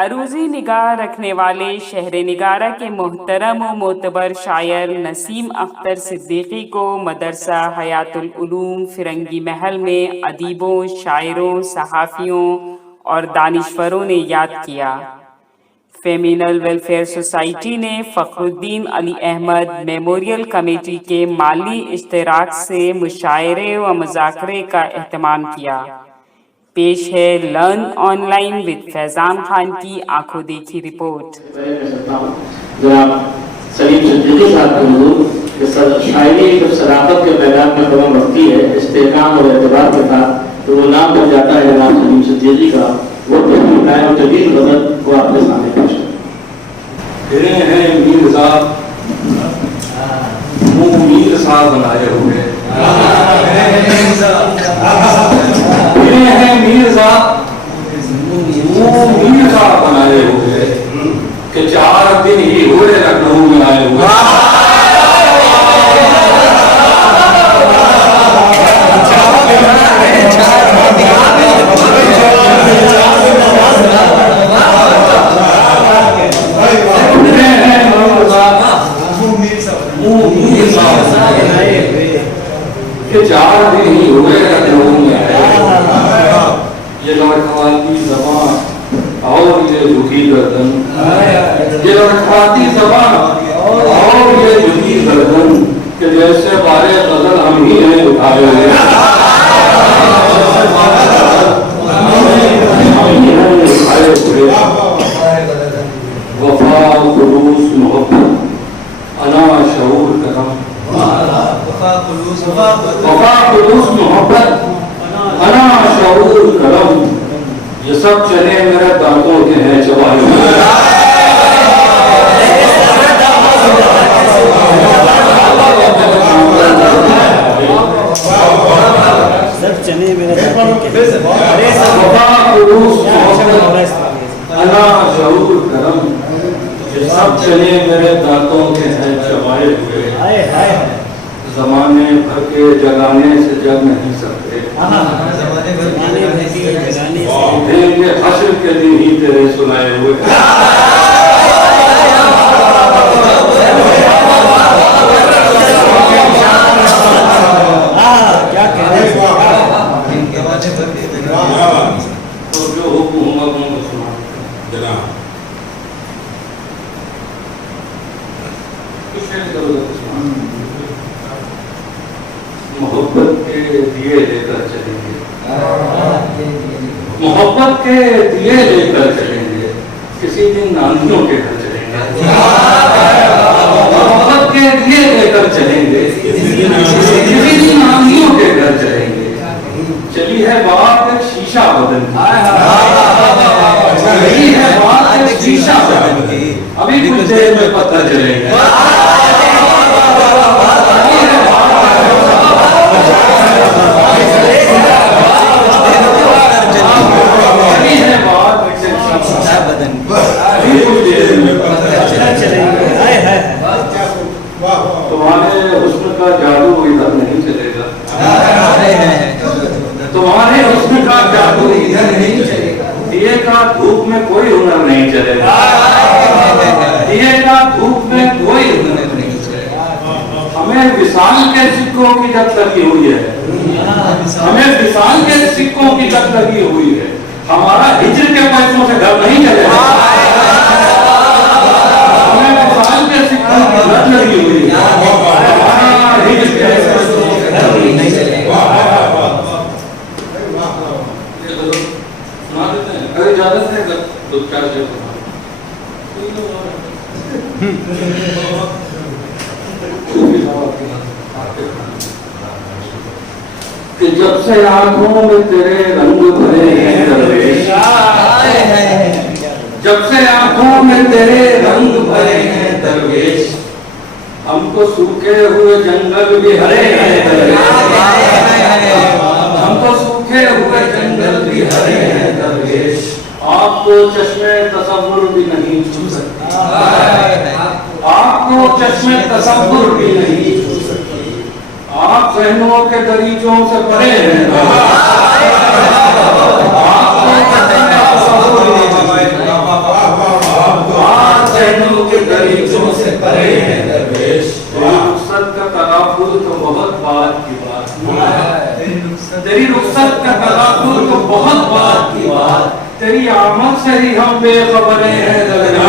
عروضی نگاہ رکھنے والے شہر نگارہ کے محترم و معتبر شاعر نسیم اختر صدیقی کو مدرسہ حیات العلوم فرنگی محل میں ادیبوں، شاعروں، صحافیوں اور دانشوروں نے یاد کیا۔ فیمینل ویلفیئر سوسائٹی نے فخر الدین علی احمد میموریل کمیٹی کے مالی اشتراک سے مشاعرے و مذاکرے کا اہتمام کیا۔ پیش ہے لرن آن لائن ود فیضان خان کی آنکھوں دیکھی رپورٹ۔ جناب سلیم صدیقی صاحب کے حضور کہ شاعری جب صداقت کے میدان میں قدم رکھتی ہے استحکام اور اعتبار کے ساتھ تو وہ نام بن جاتا ہے جناب سلیم صدیقی کا۔ وہ نئے اور جدید غزل کو آپ کے سامنے پیش پھرے ہیں میر صاحب منہ میر صاحب بنائے ہوئے، پھرے ہیں میر صاحب منہ میر صاحب بنائے ہوئے کہ 4 دن ہی ہوئے لکھنؤ میں آئے ہوئے۔ کہ 4 دن ہی ہوئے لکھنؤ میں آئے، یہ لڑکھواتی زبان اور یہ جھکی گردن، یہ لڑکھواتی زبان اور یہ جھکی گردن کہ جیسے بارے غزل ہم ہی ہیں اٹھائے ہوئے، وفا خلوص محبت انا شعور کرم، وفا خلوص محبت انا شعور کرم، یہ سب چلے میرے دانتوں کے ہیں چبائے ہوئے۔ وفا خلوص محبت انا شعور کرم، یہ سب چلے میرے دانتوں کے ہیں چبائے ہوئے، زمانے بھر کے جگانے سے جگ نہیں سکتے، دیں گے حشر کے دن ہی تیرے سنائے ہوئے۔ تو جو حکومت کو سنا جناب محبت کے دیے لے کر چلیں گے، محبت کے دیے لے کر چلیں گے، کسی دن نانیوں کے گھر چلیں گے، محبت کے دیے لے کر چلیں گے، کسی دن نانیوں کے گھر چلیں گے، چلی ہے بات ایک شیشہ بدن کی، چلی ہے بات ایک شیشہ بدن کی، ابھی کچھ دیر میں پتہ چلے گا۔ تمہارے حسن کا جادو ادھر نہیں چلے گا، تمہارے حسن کا جادو ادھر نہیں چلے گا، دیے کا دھوپ میں کوئی ہنر نہیں چلے گا، دیے کا دھوپ میں کوئی ہنر نہیں چلے گا۔ ہمیں وصال کے سکوں کی جب لگی ہوئی ہے، ہمیں وصال کے سکوں کی جب لگی ہوئی ہے، ہمارا ہجر کے پیسوں سے گھر نہیں چلے گا، ہمیں وصال کے سکوں کی جب لگی ہوئی ہے، ہمارا ہجر کے پیسوں سے گھر نہیں چلے گا۔ سنا دیتے ہیں، اگر اجازت ہے تو کیا چاہتے ہیں کہ جب سے آنکھوں میں تیرے رنگ بھرے ہیں درویش، جب سے آنکھوں میں تیرے رنگ بھرے ہیں درویش، ہم کو سوکھے ہوئے جنگل بھی ہرے ہیں درویش، ہم کو سوکھے ہوئے جنگل بھی ہرے ہیں درویش، آپ کو چشمے تصور بھی نہیں چھو سکتی، آپ کو چشمے تصور بھی نہیں چھو سکتی، آپ ذہنوں کے دریچوں سے پرے ہیں، آپ کو چشمے تصور بھی نہیں چھو سکتی، आमद से ही हम बेखबर हैं दरवेश,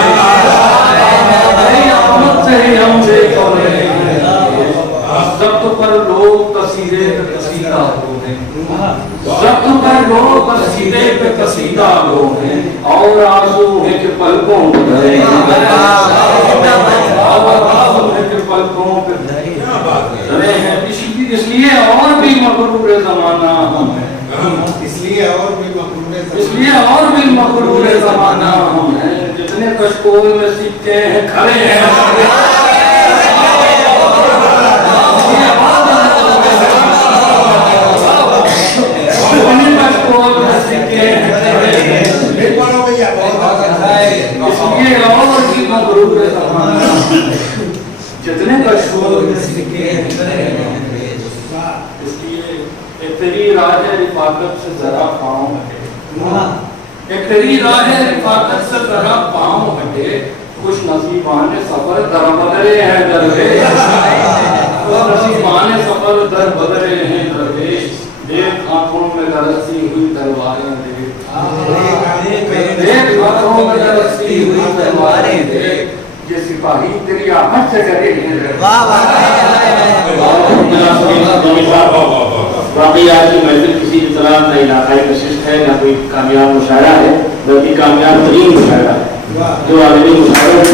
तेरी आमद से ही हम बेखबर हैं दरवेश। ज़ब्त पर लोग कसीदे पे कसीदा बोले, ज़ब्त पर लोग कसीदे पे कसीदा बोले, और आंसू है कि पलकों पे धरे पलकों पे धरे हैं। इसलिए और भी मगरूर ज़माना हम हैं, इसलिए और भी मखलूक इसलिए और भी मगरूर ज़माना हम हैं। जितने कशकोल में सिक्के हैं खड़े हैं, इसलिए और भी मगरूर ज़माना, जितने कशकोल में सिक्के हैं। इसलिए एक तेरी राह रिफाकत से जरा पाँव हटे, एक तेरी राह रिफाकत से जरा पाँव हटे, खुश नसीबाने सफर दर बदरे हैं दरवेश, खुश नसीबाने सफर दर बदरे हैं दरवेश। देख आंखों में तरसती हुई तलवारें देख, देख आंखों में तरसती हुई तलवारें देख, ये सिपाही तेरी आहट से डरे हैं। वाकई आज की महफिल किसी की तरह न इलाकाई कशिश है, न कोई कामयाब मुशायरा है, बल्कि कामयाब तरीन मुशायरा है। जो आदमी मुशायरों की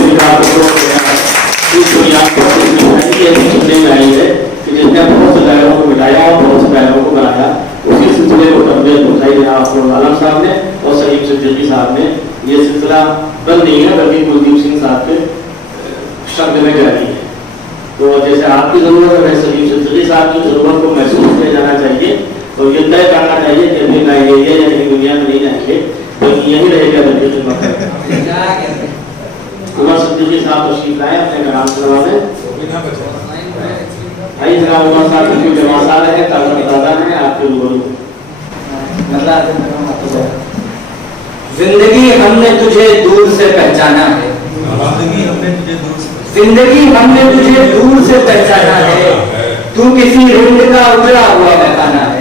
सुनने में आई है कि जिसने बहुत से दायरों को मिटाया और बहुत से दायरों को बनाया, उसी सिलसिले को तरबियत पहुँचाई जनाब आलम साहब ने और सलीम सिद्दीकी साहब ने। ये सिलसिला बंद नहीं है, बल्कि कुलदीप सिंह साहब के शब्द में जारी है। तो जैसे आपकी ज़रूरत है, सलीम सिद्दीकी साहब की ज़रूरत को महसूस किया जाना चाहिए और ये तय करना चाहिए कि अभी नाइजीरिया या कहीं दुनिया में नहीं जाएंगे, बल्कि यही रहेगा नबी की खिदमत। उमर सिद्दीकी साहब तशरीफ लाए अपने कलाम सुनाने। भाई जनाब उमर साहब क्योंकि जवान साल है, ताज़ा है आपके रूबरू। जिंदगी हमने तुझे दूर से पहचाना है, जिंदगी हमने तुझे दूर से पहचाना है, तू किसी रिंद का उजड़ा हुआ बहकाना है,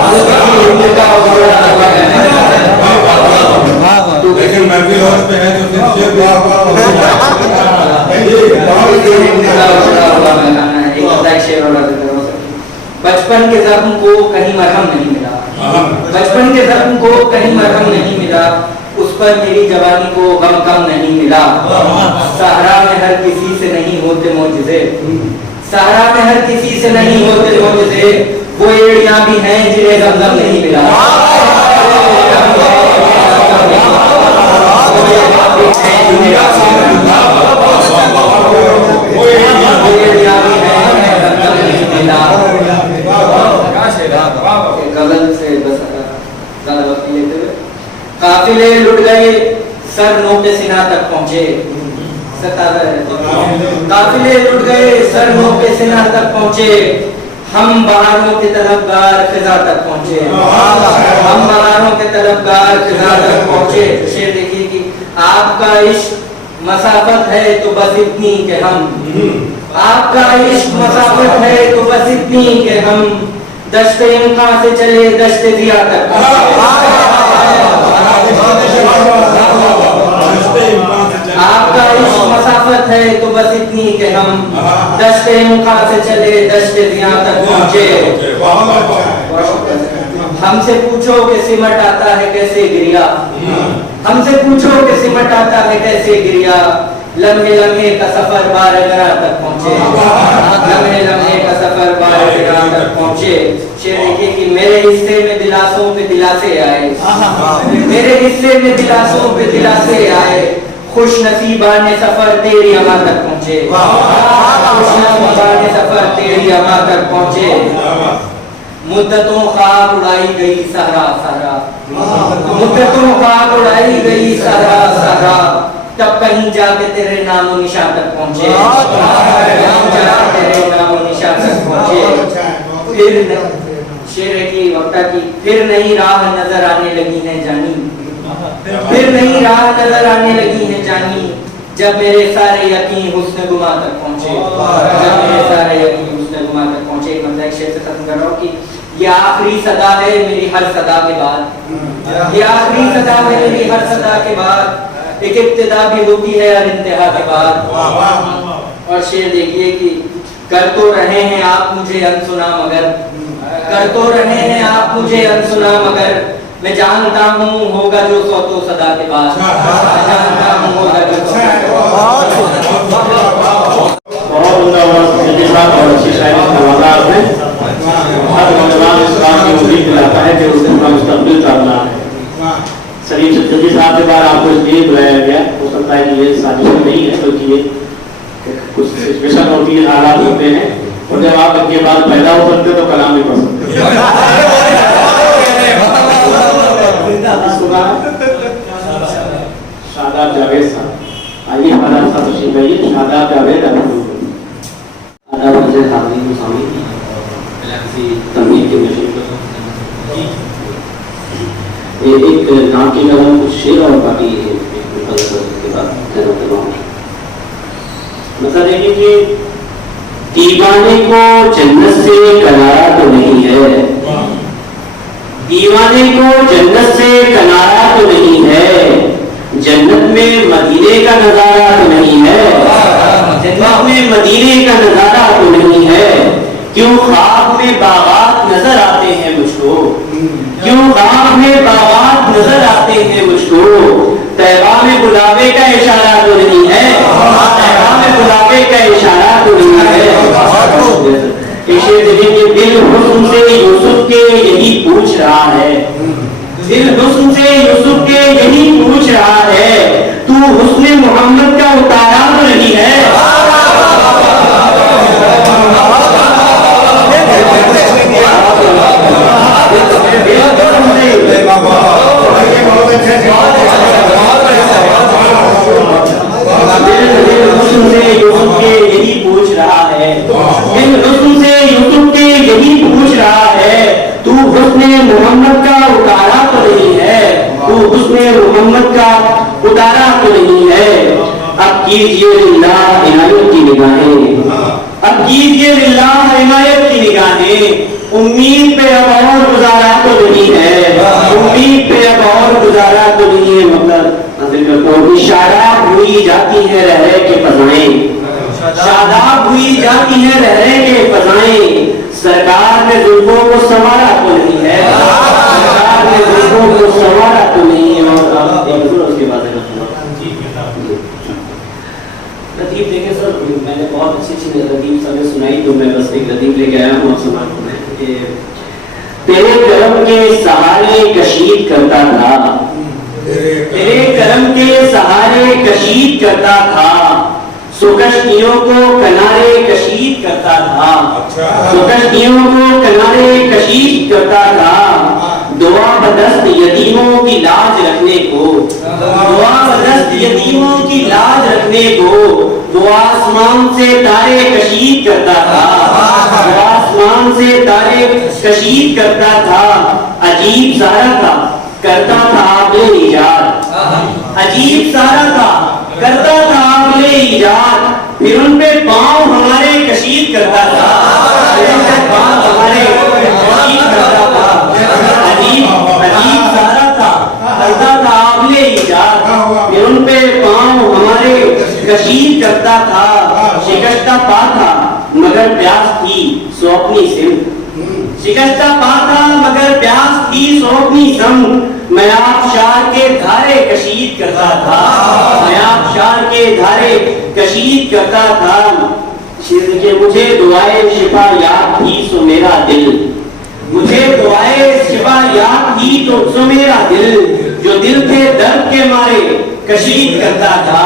तू किसी रिंद का उजड़ा हुआ बहकाना है, तू किसी महफिल और पे है तो फिर शेर रिंद का उजड़ा हुआ बहकाना है। एक होता है शेर और बचपन के जख्म को कहीं मरहम नहीं मिला, बचपन के जख्म को कहीं मरहम नहीं मिला, उस पर मेरी जवानी को गम कम नहीं मिला। सहारा में हर किसी से नहीं होते मौजज़े, सहारा में हर किसी से नहीं होते मौजज़े, वो एड़ियां भी हैं जिन्हें ज़मज़म नहीं मिला। काफिले लुट गए सर नोके सिना तक पहुंचे, काफिले लुट गए सर नोके सिना तक पहुंचे, हम बहारों के तलबगार खिजा तक पहुंचे, हम बहारों के तलबगार खिजा तक पहुंचे। शेर देखिए कि आपका इश्क मसाफत है तो बस इतनी कि हम, आपका इश्क मसाफत है तो बस इतनी कि हम दश्ते इम्कान से चले दश्ते दिया तक। आपका इश्क मसाफत है तो बस इतनी कि हम दश्ते इम्कान से चले दश्ते दिया तक पहुंचे। हमसे पूछो कि सिमट आता है कैसे गिरिया, हमसे पूछो कि सिमट आता है कैसे गिरिया, लम्हे लम्हे का सफर बारगाह तक पहुंचे, लम्हे लम्हे का सफर बारगाह तक पहुंचे। शेर देखिए कि मेरे हिस्से में दिलासों पे दिलासे आए, मेरे हिस्से में दिलासों पे दिलासे आए, खुश नसीबाने सफर तेरी अमा तक पहुंचे, खुश नसीबाने सफर तेरी अमा तक पहुंचे। मुद्दतों ख्वाब उड़ाई गई सहरा सहरा, मुद्दतों ख्वाब उड़ाई गई सहरा सहरा, तब कहीं जाके तेरे नामो निशा तक पहुंचे, कहीं जाके तेरे नामो निशा तक पहुंचे। फिर शेर की वक्ता की फिर नहीं राह नजर आने लगी है जानी, फिर नहीं राह नजर आने लगी है जानी, जब मेरे सारे यकीन हुस्न गुमा तक पहुंचे, जब मेरे सारे यकीन हुस्न गुमा तक पहुंचे। एक शेर से खत्म कर रहा हूँ कि یہ آخری صدا ہے میری ہر صدا کے بعد، یہ آخری صدا ہے میری ہر صدا کے بعد، ایک ابتدا بھی ہوتی ہے ہر انتہا کے بعد۔ اور شعر دیکھیے کہ کر تو رہے ہیں آپ مجھے انسنا مگر، کر تو رہے ہیں آپ مجھے انسنا مگر، میں جانتا ہوں ہوگا جو سو صدا کے بعد، میں جانتا ہوں ہوگا جو سو بہت عمدہ اور اچھی شاعری کا نوازا آپ نے۔ ہر نوجوان اسلام کی امید دلاتا ہے کہ اس دن کا مستقبل تابنا ہے۔ سلیم صدیقی صاحب کے بعد آپ کو اس لیے بلایا گیا، ہو سکتا ہے کہ یہ سازش نہیں ہے بلکہ یہ کچھ سچویشن ہوتی ہے، حالات ہوتے ہیں، اور جب آپ ان کے بعد پیدا ہو سکتے تو کلام نہیں پڑھ سکتے۔ شاداب جاوید صاحب، آئیے شاداب صاحب تشریف لائیے۔ شاداب جاوید آداب حضرت حاضرین و سامعین، کسی تنبیہ کے مشیر ایک نام کی نظم کچھ شعر اور باقی کے بعد مثلا دیکھیے کہ دیوانے کو جنت سے کنارہ تو نہیں ہے، دیوانے کو جنت سے کنارہ تو نہیں ہے، جنت میں مدینے کا نظارہ تو نہیں ہے، جنت میں مدینے کا نظارہ تو نہیں ہے، کیوں خواب میں باغات نظر آتے ہیں مجھ کو، کیوں خواب میں باغات نظر آتے ہیں مجھ کو، طیبہ میں گلابے کا اشارہ تو نہیں ہے، طیبہ میں گلابے کا اشارہ تو نہیں ہے۔ دل حسن سے یوسف کے یہی پوچھ رہا ہے، دل حسن سے یوسف کے یہی پوچھ رہا ہے، تو حسن محمد کا اتارا تو نہیں ہے۔ یہی پوچھ رہا ہے، دل حسن سے یوسف کے یہی پوچھ رہا ہے، تو حسن محمد کا اتارا تو نہیں ہے، تو حسن محمد کا اتارا تو نہیں ہے۔ اب کیجئے للہ عنایت کی نگاہیں، اب کیجئے للہ عنایت کی نگاہیں، امید پہ اب اور گزارا تو نہیں ہے، امید پہ اب اور گزارا تو نہیں ہے۔ مطلب شاداب ہوئی جاتی ہیں رہ رہ کے فضائیں، شاداب ہوئی جاتی ہیں رہ رہ کے فضائیں، سرکار نے زلفوں کو سنوارا تو نہیں ہے، سرکار نے زلفوں کو سنوارا تو نہیں ہے۔ اور اس کے بعد لطیف دیکھیں سر، میں نے بہت اچھی اچھی لطیف سبیں سنائی، تو میں بس ایک لطیف لے کے آیا ہوں آپ سنانے کو۔ تیرے کرم کے سہارے کشید کرتا تھا، تیرے کرم کے سہارے کشید کرتا تھا، سو کشتیوں کو کنارے کشید کرتا تھا، سو کشتیوں کو کنارے کشید کرتا تھا، دعا بدست یتیموں کی لاج رکھنے کو، دعا بدست یتیموں کی لاج رکھنے کو، وہ آسمان سے تارے کشید کرتا تھا، وہ آسمان سے تارے کشید کرتا تھا، عجیب سارا تھا کرتا تھا عقل ایجاد، عجیب سارا تھا کرتا تھا عقل ایجاد، پھر ان پہ پاؤں ہمارے کشید کرتا تھا، پھر ان پہ پاؤں ہمارے کشید کرتا تھا، عجیب سارا تھا کرتا تھا عقل ایجاد، پھر ان پہ پاؤں ہمارے کشید کرتا تھا، شکستہ پا تھا مگر پیاس تھی سو اپنی سمت، شکستہ پا تھا مگر پیاس تھی سو اپنی سمت، میں آبشار کے دھارے کشید کرتا تھا، میں آبشار کے دھارے کشید کرتا تھا، کہ مجھے دعائے شفا یاد تھی سو میرا دل، مجھے دعائے شفا یاد تھی تو سو میرا دل، جو دل کے درد کے مارے کشید کرتا تھا،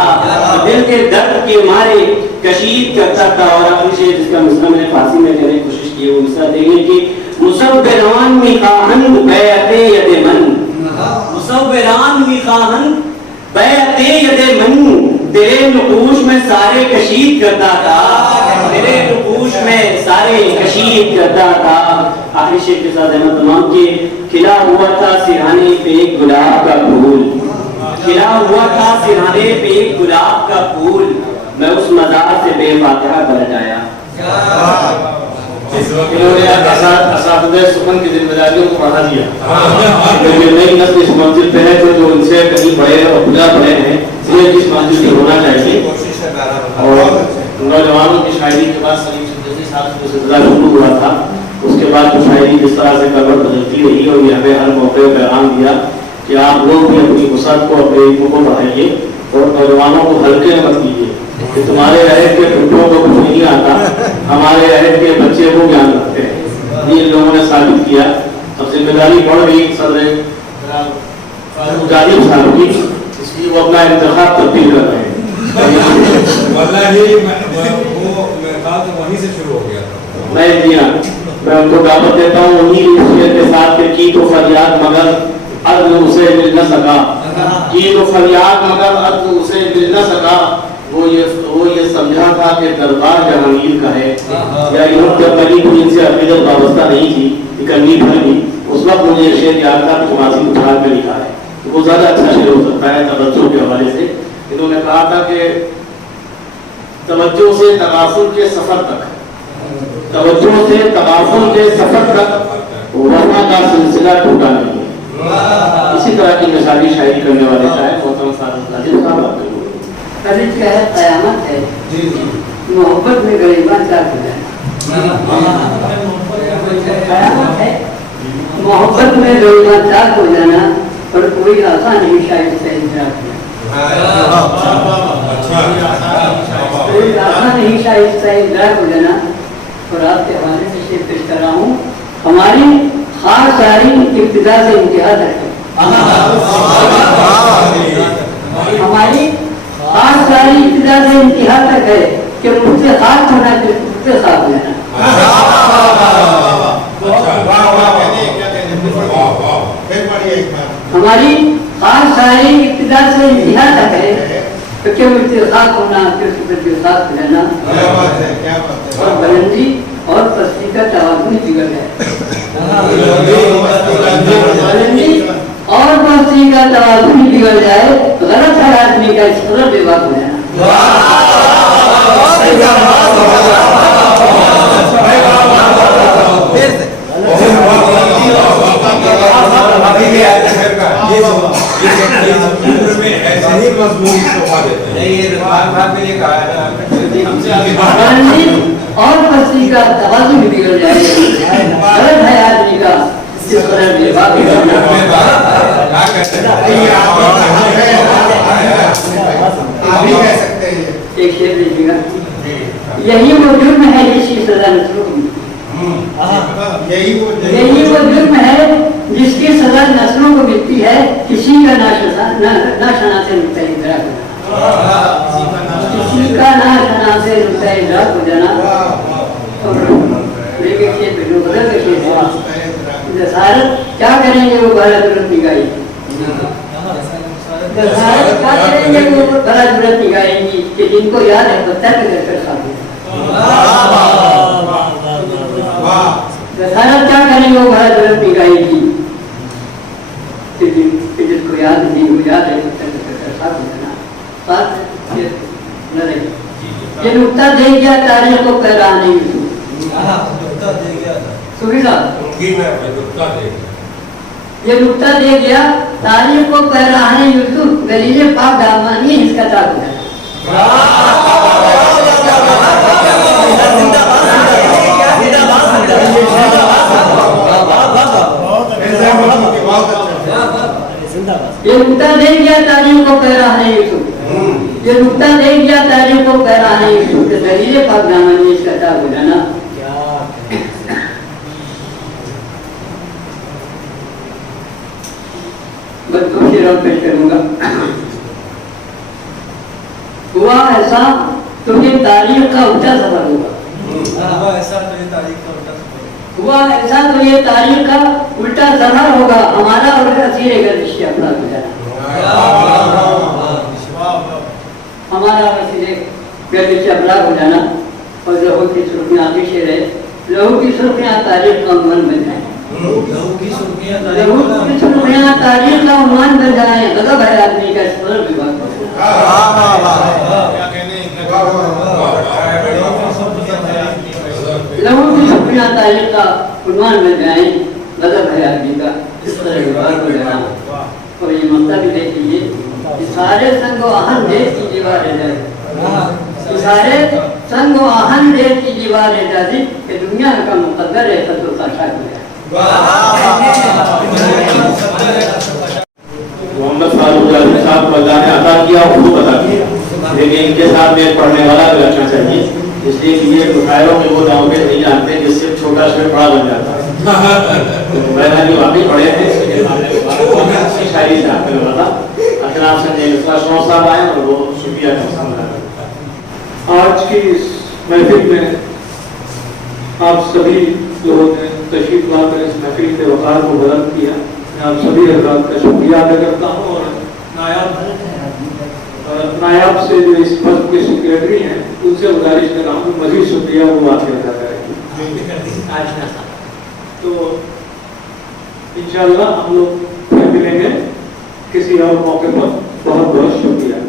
دل کے درد کے مارے کشید کرتا تھا۔ اور اپنی شعر جس کا مصرع میں نے فارسی میں کرنے کی کوشش کی ہے، وہ مصرع دیکھیں کہ مصوران میخواہن بیعت ید من، مصوران میخواہن بیعت ید من، تیرے نقوش میں سارے کشید کرتا تھا، تیرے نقوش میں سارے کشید کرتا تھا۔ آخری شعر کے ساتھ احمد تمام کے کھلا ہوا تھا سرہانے پہ ایک گلاب کا پھول، کھلا ہوا تھا سرہانے پہ ایک گلاب کا پھول، میں اس مزار سے بے فاتحہ بلٹ آیا، इन्होंने असातिज़े सुखन की जिम्मेदारियों को बढ़ा दिया। लेकिन नई नस्ल इस मंजिल पे है जो इनसे कहीं बड़े और खुदा बड़े हैं, ये इस मंजिल पे होना चाहिए। और नौजवानों की शायरी के बाद सलीम सिद्दीकी साहब से सिलसिला शुरू हुआ था, उसके बाद तो शायरी जिस तरह से करवट बदलती रही और ये हमें हर मौके पर पैगाम दिया कि आप लोग भी अपनी वसअत को, अपने इल्म को बढ़ाइए और नौजवानों को हल्के मत कीजिए कि तुम्हारे अहद के बुढ़ों को कुछ नहीं आता, हमारे अहद के बच्चे को ज्ञान रखते हैं। ये लोगों ने साबित किया। अब जिम्मेदारी बढ़ गई सदर जालिब साहब की, इसलिए वो अपना इंतखाब तब्दील कर रहे हैं। वल्लाही वो मेरा तो वहीं से शुरू हो गया था। मैं उनको दावत देता हूँ उन्हीं की खुशियत के साथ की तो फरियाद मगर अर्द उसे मिल न सका, की तो फरियाद मगर अर्द उसे मिल न सका। वो ये समझा था कि दरबार जहांगीर का है, या यूं जब मेरी कोई इनसे अकीदत वाबस्ता नहीं थी, इकन्नी भर गई, उस वक्त मुझे ये शेर याद था कि मासी उठार में लिखा है, वो ज़्यादा अच्छा शेर हो सकता है तवज्जो के हवाले से। इन्होंने कहा था कि तवज्जो से तगाफुल के सफर तक, तवज्जो से तगाफुल के सफर तक वफा का सिलसिला टूटा नहीं है। इसी तरह की मिसाली शायरी करने वाले चाहे मोहतरम साहब नाजिर साहब आपके कभी क्या है, कयामत है, मोहब्बत में गरीबान क्या है, कयामत है, मोहब्बत में गरीबान चाक हो जाना और कोई आसान नहीं शायद से इंतजार कोई आसान नहीं शायद से इंतजार हो जाना। और आपके हवाले से शेर पेश कर रहा हूँ, हमारी खास शायरी इब्तिदा से इंतहा तक है, हमारी खास शायरी इब्तिदा से इंतहा तक है कि मुझसे खास होना फिर मुझसे साफ हो जाना। हमारी खास शायरी इब्तिदा से इंतहा तक है तो क्या मुझसे खास होना फिर मुझसे साफ हो जाना। और बुलंदी और पस्ती का तवाज़ुन बिगड़ गया, बुलंदी और पस्ती का तवाज़ुन बिगड़ जाए, गलत है आदमी का इस कदर बेबाक हो जाना। और पस्ती का तवाज़ुन बिगड़ जाए, गलत है आदमी का इस कदर बेबाक हो जाना। एक शेर लीजिएगा, यही वो जुर्म है जिसकी सजा नस्लों को, यही वो जुर्म है जिसकी सजा नस्लों को मिलती है, किसी का नाशना से नुक्ता इदराक हो जाना, किसी का नाशना से नुक्ता इदराक हो जाना। लेकिन शेर पे जो बदल के शेर है, जसारत क्या करेंगे वो भला जरूरत निकाई, जसारत क्या करेंगे वो भला जरूरत निकालेंगी कि जिनको याद है वो तर्क कर खाते, जसारत क्या करेंगे वो भला जरूरत निकालेगी कि जिसको याद नहीं वो याद है वो तर्क कर खाते। ये नुक्ता दे गया तारीख को कह रहा नहीं सुविधा, ये नुक्ता दे गया तारीख को कह रहा है यूसुफ, गलीले पाक दामानी इसका ताक है। ये नुक्ता दे गया तारीख को कह रहा है यूसुफ, ये नुक्ता दे गया तारीख को कह रहा है यूसुफ, गलीले पाक दामानी इसका ताक हो जाना। पेश करूंगा, हुआ ऐसा तो ये तारीख का उल्टा सफर होगा, हुआ ऐसा तो ये तारीख का उल्टा सफर होगा, हमारा और असीर गर्दिश अपना गुजारा, हमारा असीर गर्दिश अपना हो जाना। और लहू की सुर्खियाँ आगे शेर है, लहू की सुर्खियाँ तारीख का मन बन जाए, लहू की सुर्खियाँ तारीख का उन्वान बन जाए, गजब है आदमी का इस पर विभाग। लहू की बिना तारीख का उन्वान बन जाए गजब है आदमी का, इस तरह व्यवहार हो जाना। और ये ममता भी देख लीजिए कि सारे संग आहन देश की दीवार है जाए, सारे संग आहन देश की दीवार है जाती कि दुनिया का मुकद्दर है तो साक्षात हो जाए। मोहम्मद फारूक आजमी साहब को अल्लाह ने अता किया और खूब अता किया, लेकिन इनके साथ में पढ़ने वाला भी रखना चाहिए, इसलिए कि ये शायरों में वो दावे नहीं जानते जिससे छोटा से बड़ा बन जाता है। मैंने भी वाकई पढ़े थे शायरी से आपने वाला अखिलाफ संजय मिश्रा साहब आए और वो शुक्रिया का समझा। आज की इस महफिल में आप सभी लोगों ने तशरीफ लाकर इस महफिल के वक़ार को बुलंद किया। मैं आप सभी हज़रात का शुक्रिया अदा करता हूँ और नायाब से जो इस मस्जिद के सेक्रेटरी हैं उनसे गुजारिश कर रहा हूँ मज़ीद शुक्रिया वो आपके अदा करेंगे। तो इंशाअल्लाह हम लोग फिर मिलेंगे किसी और मौके पर। बहुत बहुत शुक्रिया।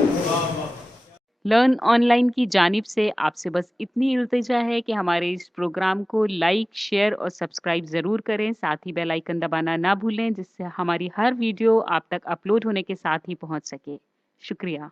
लर्न ऑनलाइन की जानिब से आपसे बस इतनी इल्तिजा है कि हमारे इस प्रोग्राम को लाइक, शेयर और सब्सक्राइब ज़रूर करें। साथ ही बेल आइकन दबाना ना भूलें, जिससे हमारी हर वीडियो आप तक अपलोड होने के साथ ही पहुंच सके। शुक्रिया।